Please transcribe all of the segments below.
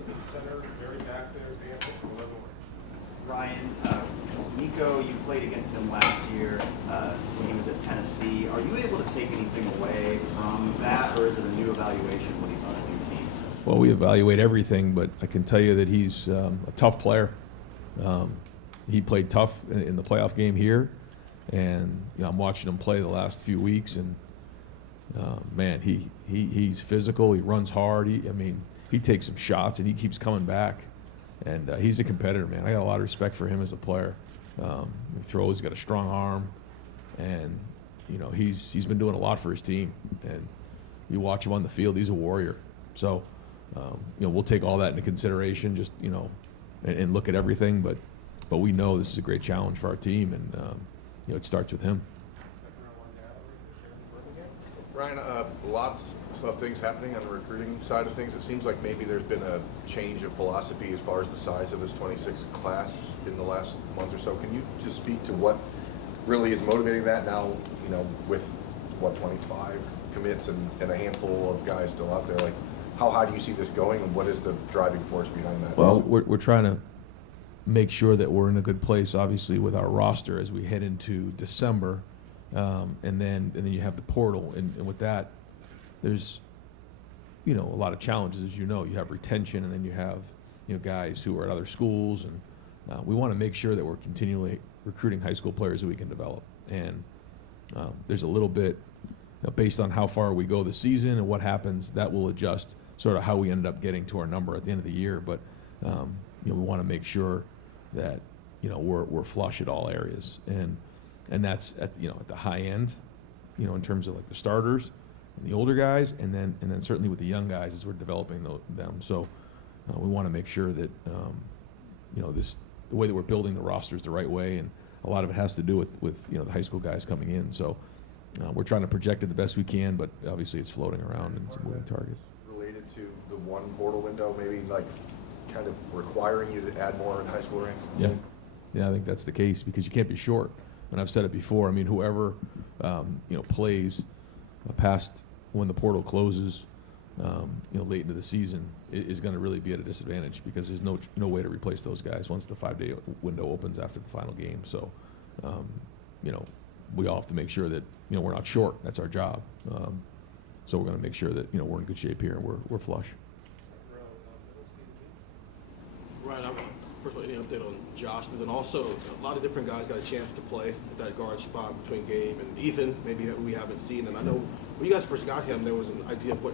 to the center, very back there, dancing from 11 away. Ryan, Nico, you played against him last year when he was at Tennessee. Are you able to take anything away from that, or is it a new evaluation when he's on a new team? Well, we evaluate everything, but I can tell you that he's a tough player. He played tough in the playoff game here, and I'm watching him play the last few weeks, and man, he's physical. He runs hard. He takes some shots, and he keeps coming back. And he's a competitor, man. I got a lot of respect for him as a player. He throws, he's got a strong arm, and he's been doing a lot for his team. And you watch him on the field, he's a warrior. So we'll take all that into consideration, just and look at everything. But we know this is a great challenge for our team, and it starts with him. Ryan, lots of things happening on the recruiting side of things. It seems like maybe there's been a change of philosophy as far as the size of this 26 class in the last month or so. Can you just speak to what really is motivating that now, with 25 commits and a handful of guys still out there? Like, how high do you see this going, and what is the driving force behind that? Well, we're trying to make sure that we're in a good place, obviously, with our roster as we head into December. And then you have the portal, and with that, there's a lot of challenges. As you have retention, and then you have guys who are at other schools, and we want to make sure that we're continually recruiting high school players that we can develop. And there's a little bit based on how far we go this season and what happens, that will adjust sort of how we end up getting to our number at the end of the year. But we want to make sure that we're flush at all areas, and that's at the high end, in terms of like the starters and the older guys, and then certainly with the young guys as we're developing them. So we want to make sure that the way that we're building the roster is the right way, and a lot of it has to do with the high school guys coming in. So we're trying to project it the best we can, but obviously it's floating around and it's a moving target. Related to the one portal window, maybe like kind of requiring you to add more in high school ranks? Yeah, I think that's the case, because you can't be short. And I've said it before. Whoever plays past when the portal closes, late into the season, is going to really be at a disadvantage, because there's no way to replace those guys once the 5-day window opens after the final game. So, we all have to make sure that we're not short. That's our job. So we're going to make sure that we're in good shape here and we're flush. Ryan, first of all, any update on Josh? But then also, a lot of different guys got a chance to play at that guard spot between Gabe and Ethan, maybe who we haven't seen. And I know when you guys first got him, there was an idea of what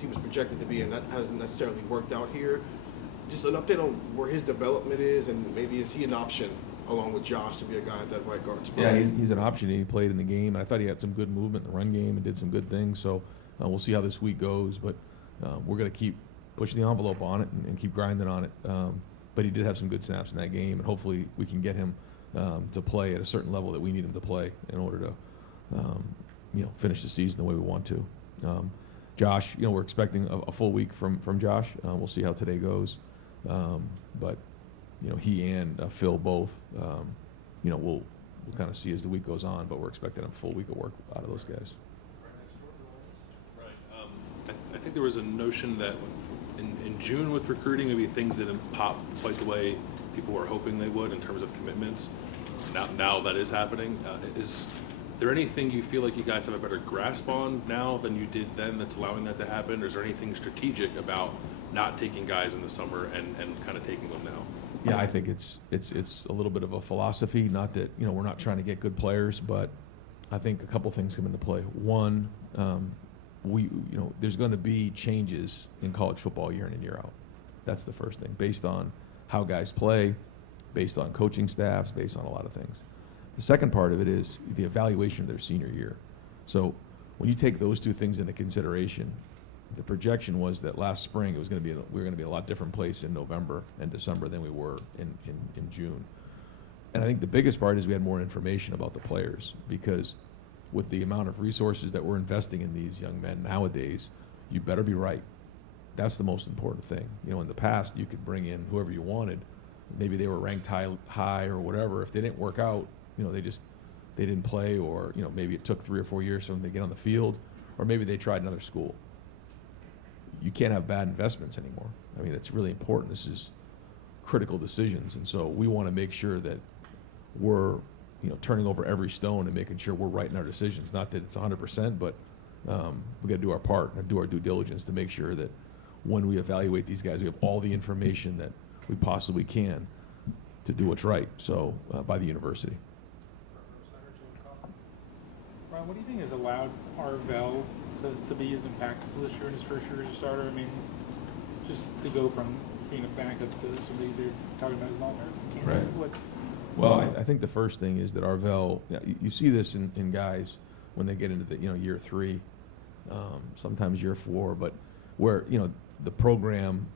he was projected to be, and that hasn't necessarily worked out here. Just an update on where his development is, and maybe is he an option along with Josh to be a guy at that right guard spot? Yeah, he's an option. He played in the game, and I thought he had some good movement in the run game and did some good things. So we'll see how this week goes, but we're going to keep pushing the envelope on it and keep grinding on it. But he did have some good snaps in that game, and hopefully we can get him to play at a certain level that we need him to play in order to finish the season the way we want to. Josh, we're expecting a full week from Josh. We'll see how today goes. But he and Phil both, we'll kind of see as the week goes on, but we're expecting a full week of work out of those guys. Right. I think there was a notion that in June with recruiting, maybe things didn't pop quite the way people were hoping they would in terms of commitments. Now that is happening. Is there anything you feel like you guys have a better grasp on now than you did then that's allowing that to happen? Or is there anything strategic about not taking guys in the summer and kind of taking them now? Yeah, I think it's a little bit of a philosophy. Not that we're not trying to get good players, but I think a couple things come into play. One, there's going to be changes in college football year in and year out. That's the first thing, based on how guys play, based on coaching staffs, based on a lot of things. The second part of it is the evaluation of their senior year. So when you take those two things into consideration, the projection was that last spring we were going to be in a lot different place in November and December than we were in June. And I think the biggest part is we had more information about the players, because with the amount of resources that we're investing in these young men nowadays, you better be right. That's the most important thing. In the past, you could bring in whoever you wanted. Maybe they were ranked high or whatever. If they didn't work out, they didn't play, or maybe it took 3 or 4 years for them to get on the field, or maybe they tried another school. you can't have bad investments anymore. I mean, it's really important. This is critical decisions, and so we want to make sure that we're, turning over every stone and making sure we're right in our decisions. Not that it's 100%, but we got to do our part and do our due diligence to make sure that when we evaluate these guys, we have all the information that we possibly can to do what's right. So by the university. Ron, what do you think has allowed Arvell to be as impactful this year in his first year as a starter? I mean, just to go from being a backup to somebody they're talking about as an all-American candidate. Right. Well, I think the first thing is that Arvell, you see this in guys when they get into the year 3, sometimes year 4, but where the program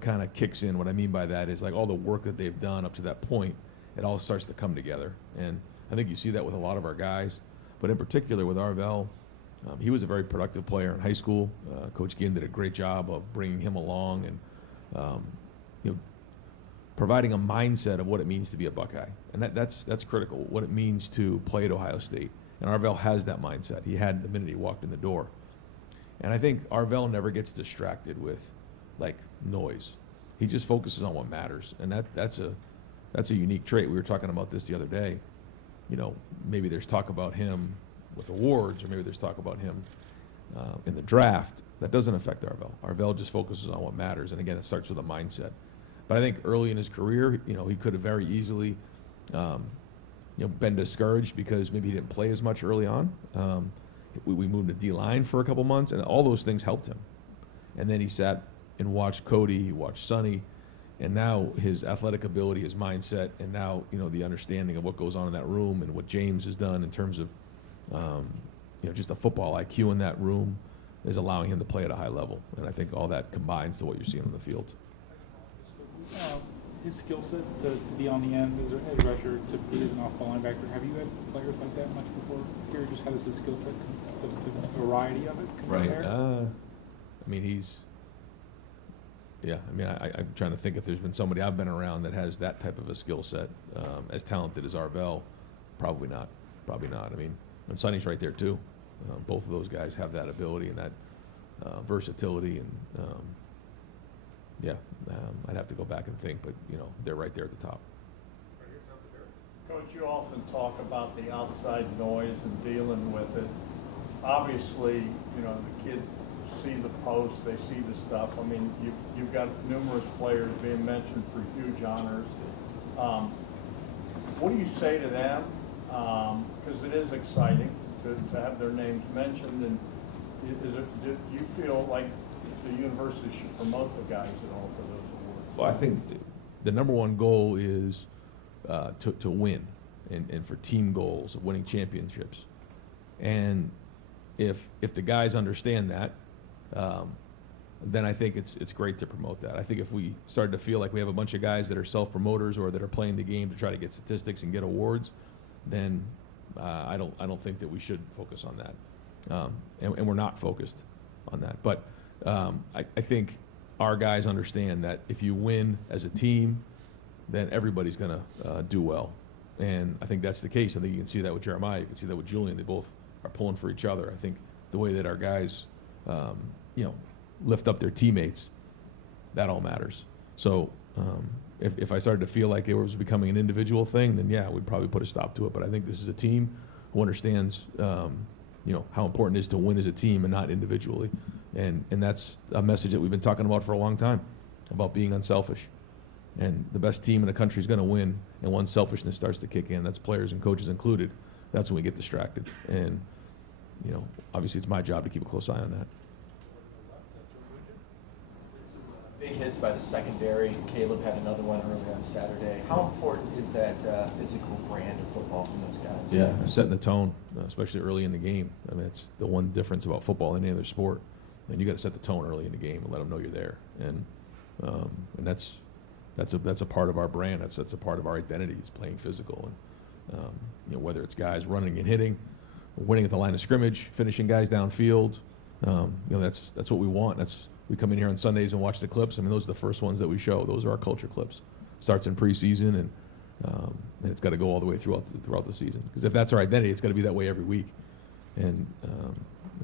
kind of kicks in. What I mean by that is like all the work that they've done up to that point, it all starts to come together, and I think you see that with a lot of our guys. But in particular with Arvell, he was a very productive player in high school. Coach Ginn did a great job of bringing him along and providing a mindset of what it means to be a Buckeye, and that's critical. What it means to play at Ohio State, and Arvell has that mindset. He had the minute he walked in the door, and I think Arvell never gets distracted with like noise. He just focuses on what matters, and that's a unique trait. We were talking about this the other day. Maybe there's talk about him with awards, or maybe there's talk about him in the draft. That doesn't affect Arvell. Arvell just focuses on what matters, and again, it starts with a mindset. But I think early in his career, he could have very easily, been discouraged because maybe he didn't play as much early on. We moved to D-line for a couple months, and all those things helped him. And then he sat and watched Cody, he watched Sonny, and now his athletic ability, his mindset, and now the understanding of what goes on in that room and what James has done in terms of just the football IQ in that room is allowing him to play at a high level. And I think all that combines to what you're seeing on the field. His skill set to be on the end as a edge rusher, to be as an off-ball linebacker. Have you had players like that much before here? Just how does his skill set, the variety of it compare? Right. I mean, I'm trying to think if there's been somebody I've been around that has that type of a skill set, as talented as Arvell. Probably not. I mean, and Sonny's right there too. Both of those guys have that ability and that versatility, and I'd have to go back and think, but they're right there at the top. Coach, you often talk about the outside noise and dealing with it. Obviously, the kids see the posts, they see the stuff. I mean, you've got numerous players being mentioned for huge honors. What do you say to them? Because it is exciting to have their names mentioned, and do you feel like the university should promote the guys at all for those awards? Well, I think the number one goal is to win, and for team goals of winning championships. And if the guys understand that, then I think it's great to promote that. I think if we started to feel like we have a bunch of guys that are self-promoters or that are playing the game to try to get statistics and get awards, then I don't think that we should focus on that, and we're not focused on that. But I think our guys understand that if you win as a team, then everybody's going to do well, and I think that's the case. I think you can see that with Jeremiah. You can see that with Julian. They both are pulling for each other. I think the way that our guys, lift up their teammates, that all matters. So if I started to feel like it was becoming an individual thing, then yeah, we'd probably put a stop to it. But I think this is a team who understands, how important it is to win as a team and not individually. And that's a message that we've been talking about for a long time, about being unselfish. And the best team in the country is going to win, and once selfishness starts to kick in, that's players and coaches included, that's when we get distracted. And, obviously it's my job to keep a close eye on that. Big hits by the secondary. Caleb had another one earlier on Saturday. How important is that physical brand of football from those guys? Yeah, setting the tone, especially early in the game. I mean, it's the one difference about football than any other sport. And you got to set the tone early in the game and let them know you're there. And that's a part of our brand. That's a part of our identity, is playing physical. And whether it's guys running and hitting, winning at the line of scrimmage, finishing guys downfield, that's what we want. We come in here on Sundays and watch the clips. I mean, those are the first ones that we show. Those are our culture clips. Starts in preseason, and it's got to go all the way throughout the season. Because if that's our identity, it's got to be that way every week. And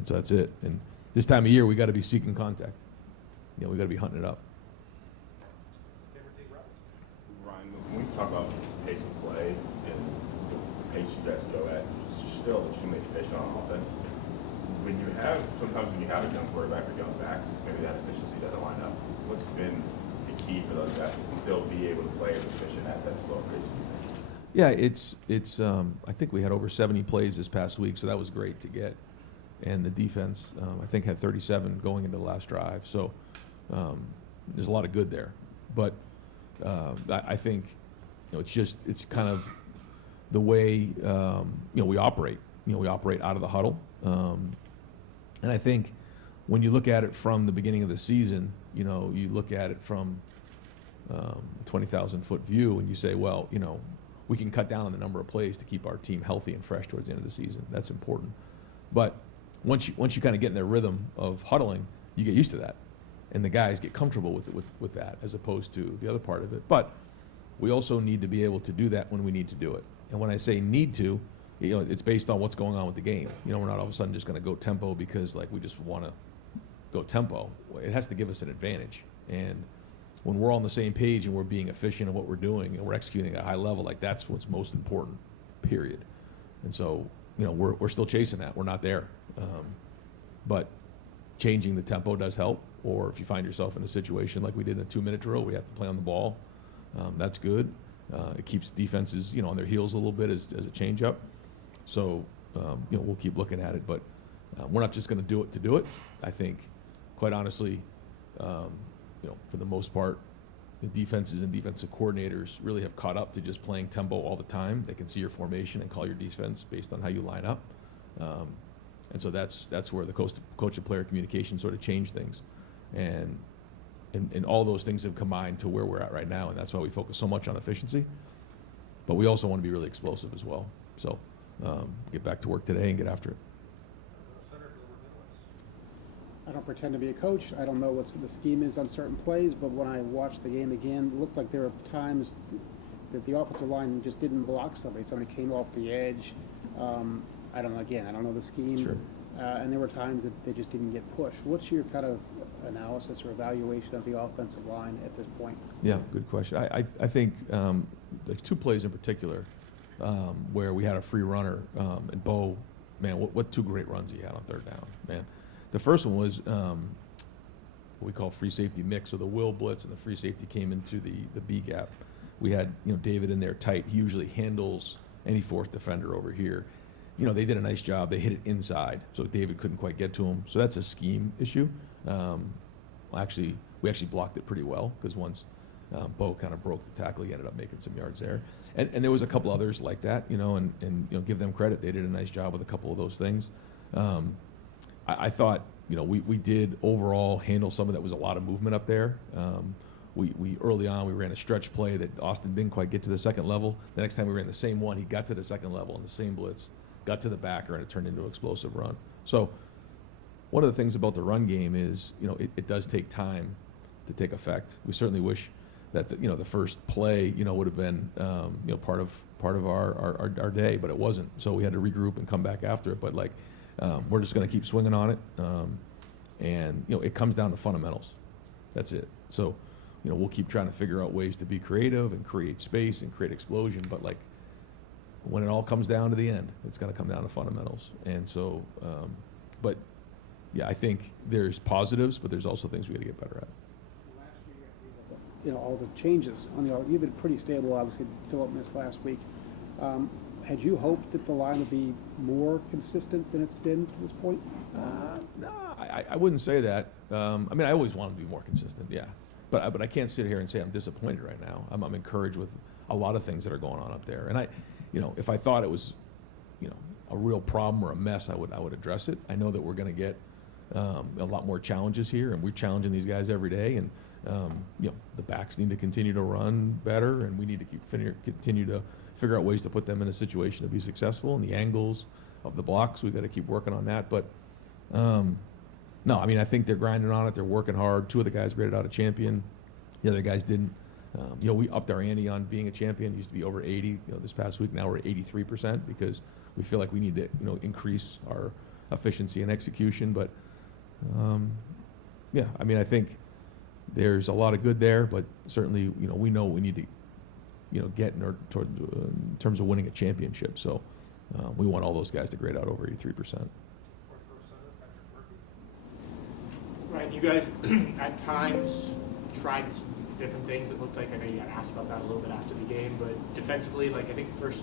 so that's it. And this time of year, we got to be seeking contact. we got to be hunting it up. Ryan, when we talk about pace of play and the pace you guys go at, you're still extremely efficient on offense. Sometimes when you have a young quarterback or young backs, maybe that efficiency doesn't line up. What's been the key for those guys to still be able to play as efficient at that slow pace? Yeah, it's. I think we had over 70 plays this past week, so that was great to get. And the defense, I think, had 37 going into the last drive. So there's a lot of good there. But I think, it's kind of the way we operate. We operate out of the huddle. And I think when you look at it from the beginning of the season, you look at it from a 20,000-foot view, and you say, well, we can cut down on the number of plays to keep our team healthy and fresh towards the end of the season. That's important. But once you kind of get in their rhythm of huddling, you get used to that, and the guys get comfortable with that, as opposed to the other part of it. But we also need to be able to do that when we need to do it. And when I say need to, it's based on what's going on with the game. We're not all of a sudden just going to go tempo because we just want to go tempo. It has to give us an advantage. And when we're all on the same page and we're being efficient in what we're doing and we're executing at a high level, that's what's most important, period. And so, we're still chasing that. We're not there. But changing the tempo does help. Or if you find yourself in a situation like we did in a 2-minute drill, we have to play on the ball. That's good. It keeps defenses, on their heels a little bit as a change-up. So, we'll keep looking at it. But we're not just going to do it to do it. I think, quite honestly, for the most part, the defenses and defensive coordinators really have caught up to just playing tempo all the time. They can see your formation and call your defense based on how you line up. And so that's where the coach and player communication sort of changed things. And all those things have combined to where we're at right now, and that's why we focus so much on efficiency. But we also want to be really explosive as well. So get back to work today and get after it. I don't pretend to be a coach. I don't know what the scheme is on certain plays, but when I watched the game again, it looked like there were times that the offensive line just didn't block somebody. Somebody came off the edge. I don't know. Again, I don't know the scheme. Sure. And there were times that they just didn't get pushed. What's your kind of analysis or evaluation of the offensive line at this point? Yeah, good question. I think like 2 plays in particular where we had a free runner and Bo, man, what 2 great runs he had on 3rd down, man. The first one was what we call free safety mix. So the will blitz and the free safety came into the B gap. We had David in there tight. He usually handles any 4th defender over here. They did a nice job. They hit it inside, so David couldn't quite get to him. So that's a scheme issue. We actually blocked it pretty well because once Bo kind of broke the tackle, he ended up making some yards there. And there was a couple others like that, and give them credit. They did a nice job with a couple of those things. I thought, we did overall handle some of that. Was a lot of movement up there. We early on, we ran a stretch play that Austin didn't quite get to the 2nd level. The next time we ran the same one, he got to the 2nd level on the same blitz, got to the backer, and it turned into an explosive run. So one of the things about the run game is, it does take time to take effect. We certainly wish that the first play, would have been, part of our day, but it wasn't. So we had to regroup and come back after it. But we're just going to keep swinging on it, and it comes down to fundamentals. That's it. So we'll keep trying to figure out ways to be creative and create space and create explosion. But when it all comes down to the end, it's going to come down to fundamentals. And so, but yeah, I think there's positives, but there's also things we got to get better at. Last year, all the changes on you've been pretty stable. Obviously, Philip missed last week. Had you hoped that the line would be more consistent than it's been to this point? No, I wouldn't say that. I always want to be more consistent, yeah. But I can't sit here and say I'm disappointed right now. I'm encouraged with a lot of things that are going on up there. And if I thought it was, a real problem or a mess, I would address it. I know that we're going to get a lot more challenges here, and we're challenging these guys every day. And the backs need to continue to run better, and we need to continue to figure out ways to put them in a situation to be successful. And the angles of the blocks, we've got to keep working on that. But no, I think they're grinding on it. They're working hard. 2 of the guys graded out a champion. The other guys didn't. We upped our ante on being a champion. It used to be over 80. This past week, now we're at 83% because we feel like we need to, increase our efficiency and execution. But yeah, I think there's a lot of good there, but certainly, we know what we need to, get in terms of winning a championship. So we want all those guys to grade out over 83%. Right, you guys at times tried some different things. It looked like, I know you got asked about that a little bit after the game, but defensively, like I think the first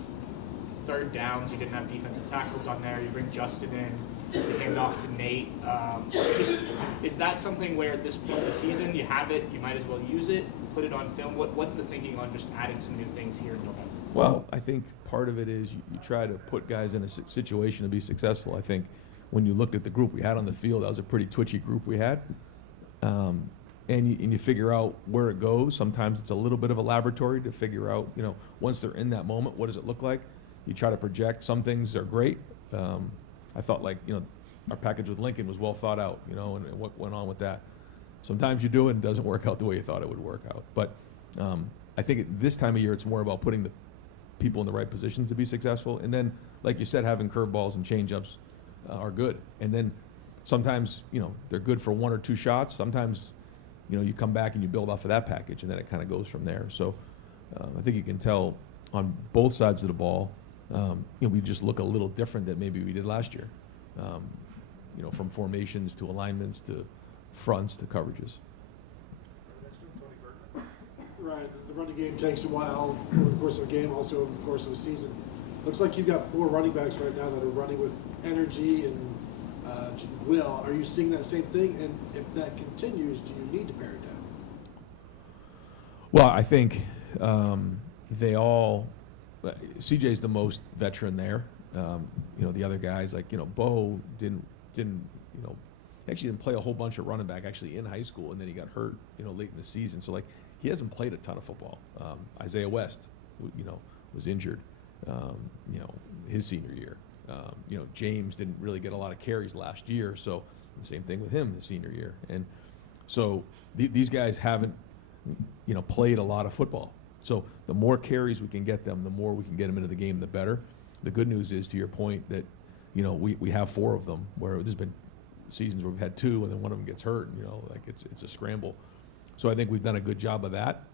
third downs, you didn't have defensive tackles on there. You bring Justin in, you hand off to Nate. Is that something where at this point of the season you have it, you might as well use it, put it on film? What's the thinking on just adding some new things here in November? Well, I think part of it is you try to put guys in a situation to be successful. I think when you looked at the group we had on the field, that was a pretty twitchy group we had. And you figure out where it goes. Sometimes it's a little bit of a laboratory to figure out, once they're in that moment, what does it look like? You try to project. Some things are great. I thought our package with Lincoln was well thought out, and what went on with that. Sometimes you do it and it doesn't work out the way you thought it would work out. But I think at this time of year, it's more about putting the people in the right positions to be successful. And then, like you said, having curveballs and change-ups are good. And then sometimes, they're good for one or two shots. Sometimes, you come back and you build off of that package, and then it kind of goes from there. So I think you can tell on both sides of the ball, we just look a little different than maybe we did last year. From formations to alignments to fronts to coverages. Right, the running game takes a while over the course of a game, also over the course of a season. Looks like you've got 4 running backs right now that are running with energy and will. Are you seeing that same thing? And if that continues, do you need to pare it down? Well, I think they all. CJ's the most veteran there. The other guys like Bo didn't actually didn't play a whole bunch of running back actually in high school, and then he got hurt late in the season. So he hasn't played a ton of football. Isaiah West, was injured, his senior year. James didn't really get a lot of carries last year, so the same thing with him his senior year. And so these guys haven't, played a lot of football. So the more carries we can get them, the more we can get them into the game, the better. The good news is, to your point, that we have 4 of them, where there's been seasons where we've had 2 and then one of them gets hurt. It's a scramble. So I think we've done a good job of that.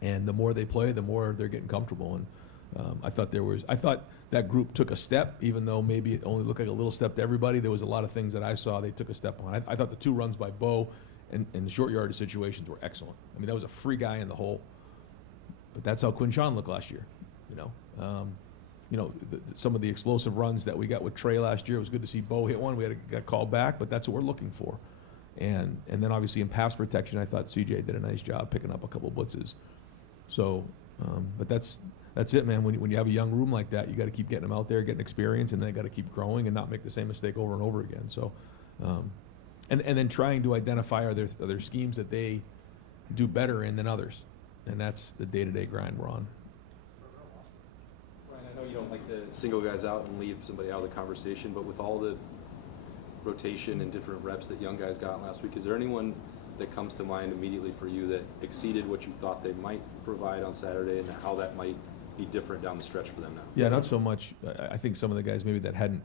And the more they play, the more they're getting comfortable. And I thought that group took a step, even though maybe it only looked like a little step to everybody. There was a lot of things that I saw they took a step on. I thought the 2 runs by Bo and the short yardage situations were excellent. I mean, that was a free guy in the hole. But that's how Quinshawn looked last year. Some of the explosive runs that we got with Trey last year, it was good to see Bo hit one. We got called back, but that's what we're looking for. And then obviously in pass protection, I thought CJ did a nice job picking up a couple blitzes. So, but that's it, man. When you have a young room like that, you got to keep getting them out there, getting experience, and then got to keep growing and not make the same mistake over and over again. So, and then trying to identify are there schemes that they do better in than others, and that's the day-to-day grind we're on. Ryan, I know you don't like to single guys out and leave somebody out of the conversation, but with all the rotation and different reps that young guys got last week, is there anyone that comes to mind immediately for you that exceeded what you thought they might provide on Saturday, and how that might be different down the stretch for them now? Yeah, not so much. I think some of the guys maybe that hadn't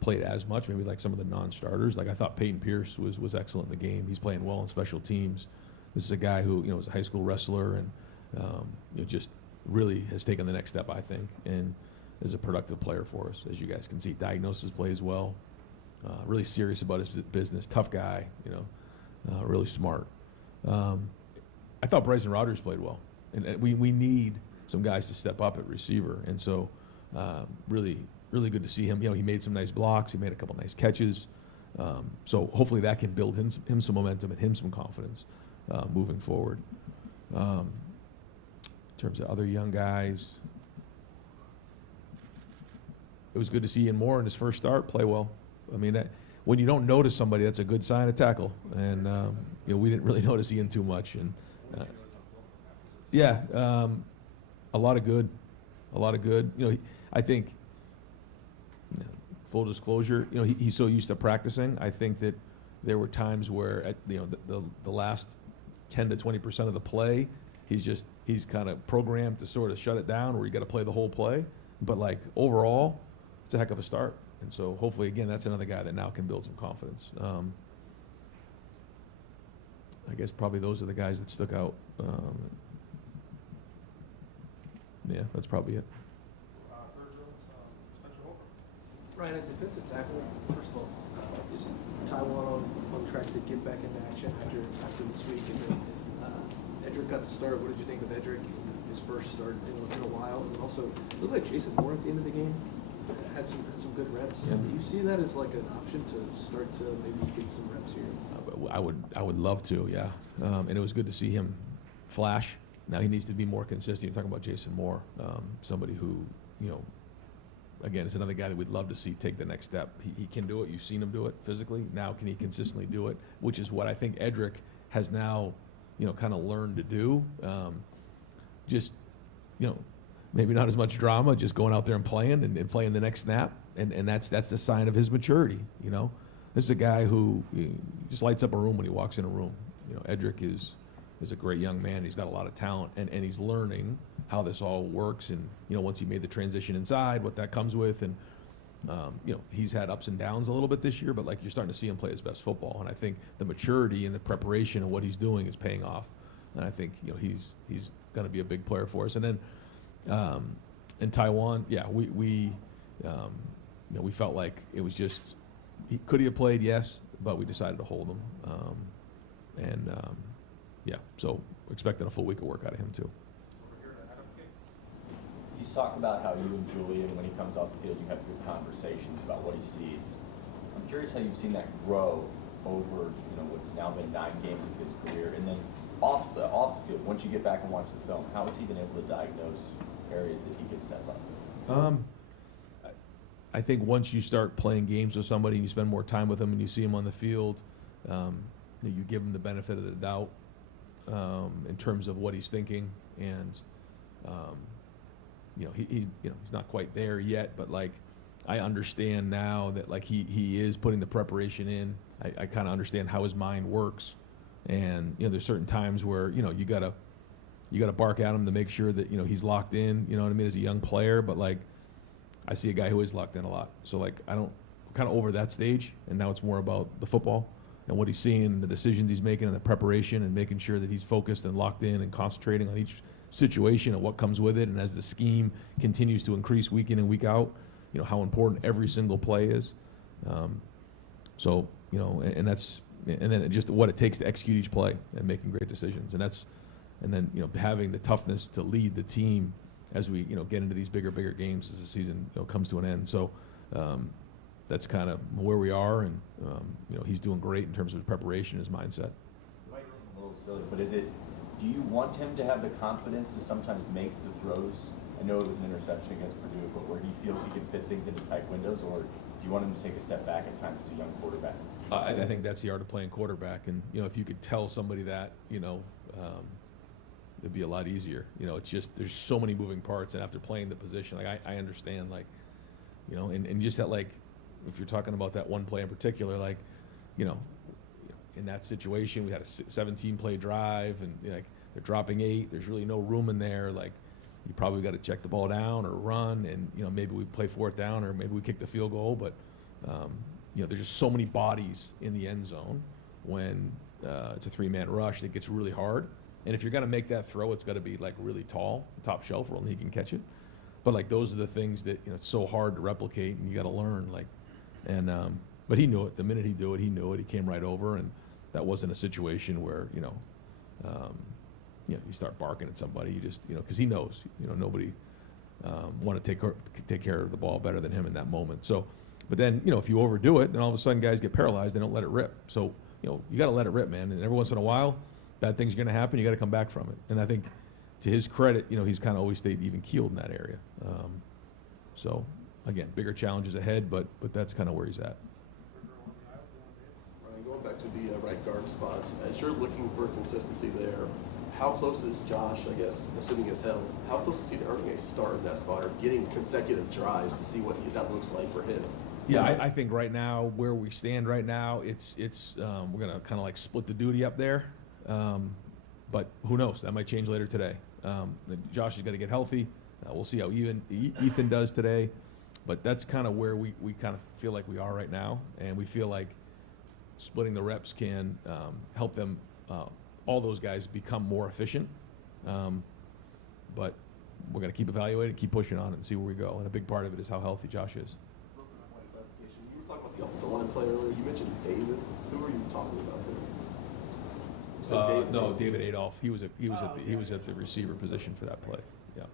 played as much, maybe like some of the non-starters. Like I thought Peyton Pierce was excellent in the game. He's playing well in special teams. This is a guy who was a high school wrestler and just really has taken the next step, I think, and is a productive player for us. As you guys can see, diagnosis plays well. Really serious about his business. Tough guy, really smart. I thought Bryson Rogers played well, and we need some guys to step up at receiver, and so really good to see him. He made some nice blocks. He made a couple nice catches. So hopefully that can build him some momentum and him some confidence moving forward. In terms of other young guys, it was good to see Ian Moore in his first start play well. I mean, when you don't notice somebody, that's a good sign of tackle. And we didn't really notice Ian too much. And a lot of good. I think, full disclosure, he's so used to practicing. I think that there were times where at the last 10 to 20% of the play, he's kind of programmed to sort of shut it down, where you got to play the whole play. But like overall, it's a heck of a start. And so hopefully, again, that's another guy that now can build some confidence. I guess probably those are the guys that stuck out. Yeah, that's probably it. Ryan, at defensive tackle, first of all, is Taiwan on track to get back into action after this week? And then Edric got the start. What did you think of Edric, his first start in a while? And then also, it looked like Jason Moore at the end of the game had some good reps. Yeah. Do you see that as like an option to start to maybe get some reps here? I would love to, yeah. And it was good to see him flash. Now he needs to be more consistent. You're talking about Jason Moore, somebody who, again, is another guy that we'd love to see take the next step. He can do it. You've seen him do it physically. Now can he consistently do it? Which is what I think Edric has now, kind of learned to do. Just, maybe not as much drama, just going out there and playing and playing the next snap. And that's the sign of his maturity, This is a guy who just lights up a room when he walks in a room. Edric is a great young man. He's got a lot of talent, and he's learning how this all works. And, once he made the transition inside, what that comes with. And, he's had ups and downs a little bit this year, but, you're starting to see him play his best football. And I think the maturity and the preparation of what he's doing is paying off. And I think, he's going to be a big player for us. And then in Taiwan, yeah, we felt like it was just, could he have played? Yes, but we decided to hold him. Yeah, so expecting a full week of work out of him too. You talk about how you and Julian, when he comes off the field, you have good conversations about what he sees. I'm curious how you've seen that grow over, what's now been 9 games of his career, and then off the field, once you get back and watch the film, how has he been able to diagnose areas that he could step up? I think once you start playing games with somebody and you spend more time with them and you see him on the field, you give him the benefit of the doubt in terms of what he's thinking, and he's not quite there yet, but I understand now that he is putting the preparation in. I kind of understand how his mind works, and there's certain times where you gotta bark at him to make sure that he's locked in. You know what I mean, as a young player, but I see a guy who is locked in a lot. So I'm kind of over that stage, and now it's more about the football and what he's seeing, the decisions he's making, and the preparation, and making sure that he's focused and locked in and concentrating on each situation and what comes with it. And as the scheme continues to increase week in and week out, how important every single play is. And then just what it takes to execute each play and making great decisions. And then having the toughness to lead the team as we get into these bigger games as the season comes to an end. So that's kind of where we are, and he's doing great in terms of his preparation, his mindset. It might seem a little silly, but do you want him to have the confidence to sometimes make the throws? I know it was an interception against Purdue, but where he feels he can fit things into tight windows, or do you want him to take a step back at times as a young quarterback? I think that's the art of playing quarterback, and if you could tell somebody that, it'd be a lot easier. It's just there's so many moving parts, and after playing the position, I understand, and just that, if you're talking about that one play in particular, in that situation, we had a 17-play drive, and they're dropping 8. There's really no room in there. You probably got to check the ball down or run, and maybe we play 4th down, or maybe we kick the field goal. But there's just so many bodies in the end zone when it's a 3-man rush that gets really hard. And if you're going to make that throw, it's got to be really tall, top shelf, where only he can catch it. But those are the things that it's so hard to replicate, and you got to learn. But he knew it. The minute he knew it, he came right over, and that wasn't a situation where you start barking at somebody. You just because he knows nobody want to take care of the ball better than him in that moment. So, but then if you overdo it, then all of a sudden guys get paralyzed. They don't let it rip. So you got to let it rip, man. And every once in a while, bad things are going to happen. You got to come back from it. And I think, to his credit, he's kind of always stayed even keeled in that area. So again, bigger challenges ahead, but that's kind of where he's at. Ryan, going back to the right guard spots, as you're looking for consistency there, how close is Josh, I guess, assuming his health, how close is he to earning a start in that spot or getting consecutive drives to see what that looks like for him? Yeah, I think right now, where we stand right now, it's we're going to kind of split the duty up there. But who knows? That might change later today. Josh has got to get healthy. We'll see how Ethan does today. But that's kind of where we kind of feel like we are right now. And we feel like splitting the reps can help them all those guys become more efficient. But we're going to keep evaluating, keep pushing on it, and see where we go. And a big part of it is how healthy Josh is. You were talking about the offensive line player earlier. You mentioned David. Who are you talking about there? You said David. No, David Adolph. He was at the receiver position for that play. Yeah.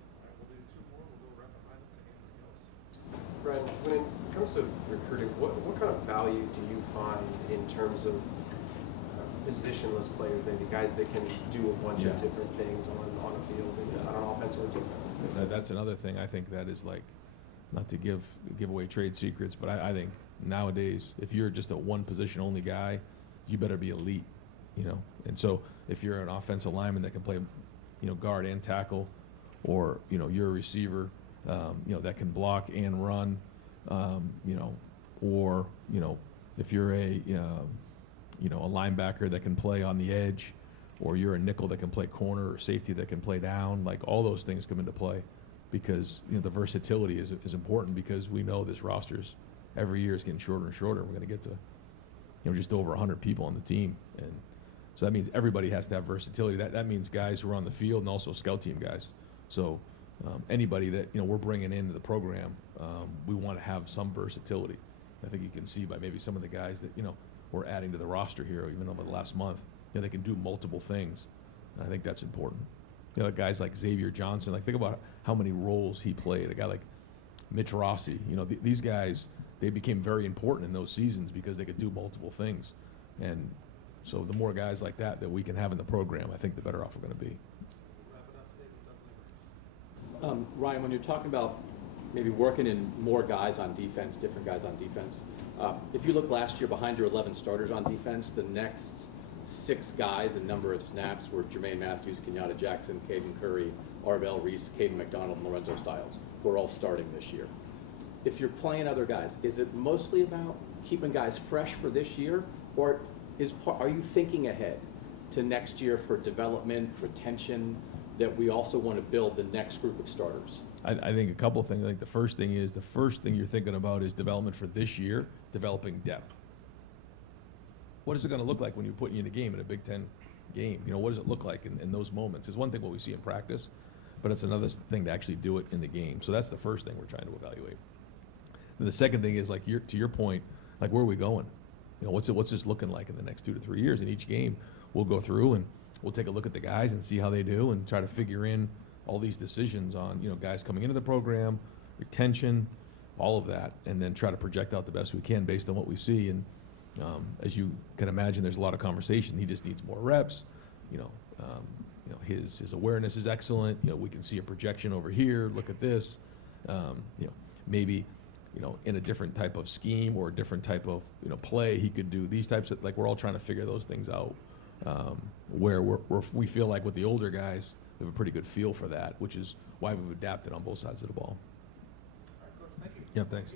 Brian, when it comes to recruiting, what kind of value do you find in terms of positionless players, maybe guys that can do a bunch of different things on a field, on an offense or defense? That's another thing I think that is like, not to give away trade secrets, but I think nowadays, if you're just a one position only guy, you better be elite, you know. And so if you're an offensive lineman that can play, you know, guard and tackle, or you know you're a receiver, you know, that can block and run, you know, or you know if you're a you know, a linebacker that can play on the edge, or you're a nickel that can play corner, or safety that can play down, like all those things come into play, because you know the versatility is important, because we know this roster's every year is getting shorter and shorter. We're going to get to, you know, just over 100 people on the team, and so that means everybody has to have versatility. That means guys who are on the field and also scout team guys. So anybody that you know we're bringing into the program, we want to have some versatility. I think you can see by maybe some of the guys that you know we're adding to the roster here, even over the last month. You know, they can do multiple things, and I think that's important. You know, guys like Xavier Johnson, like think about how many roles he played. A guy like Mitch Rossi, you know, these guys, they became very important in those seasons because they could do multiple things. And so the more guys like that we can have in the program, I think the better off we're going to be. Ryan, when you're talking about maybe working in more guys on defense, different guys on defense, if you look last year behind your 11 starters on defense, the next 6 guys in number of snaps were Jermaine Matthews, Kenyatta Jackson, Caden Curry, Arvell Reese, Caden McDonald, and Lorenzo Styles, who are all starting this year. If you're playing other guys, is it mostly about keeping guys fresh for this year, or are you thinking ahead to next year for development, retention, that we also want to build the next group of starters? I think a couple of things. I think the first thing you're thinking about is development for this year, developing depth. What is it going to look like when you're putting you in a game, in a Big Ten game? You know, what does it look like in those moments? It's one thing what we see in practice, but it's another thing to actually do it in the game. So that's the first thing we're trying to evaluate. And the second thing is, like, to your point, like, where are we going? You know, what's this looking like in the next 2 to 3 years? In each game, we'll go through and we'll take a look at the guys and see how they do, and try to figure in all these decisions on, you know, guys coming into the program, retention, all of that, and then try to project out the best we can based on what we see. And as you can imagine, there's a lot of conversation. He just needs more reps. You know, his awareness is excellent. You know, we can see a projection over here. Look at this. You know, maybe, you know, in a different type of scheme or a different type of, you know, play, he could do these types of, like, we're all trying to figure those things out. Where we feel like with the older guys, we have a pretty good feel for that, which is why we've adapted on both sides of the ball. All right, Coach, thank you. Yeah, thanks.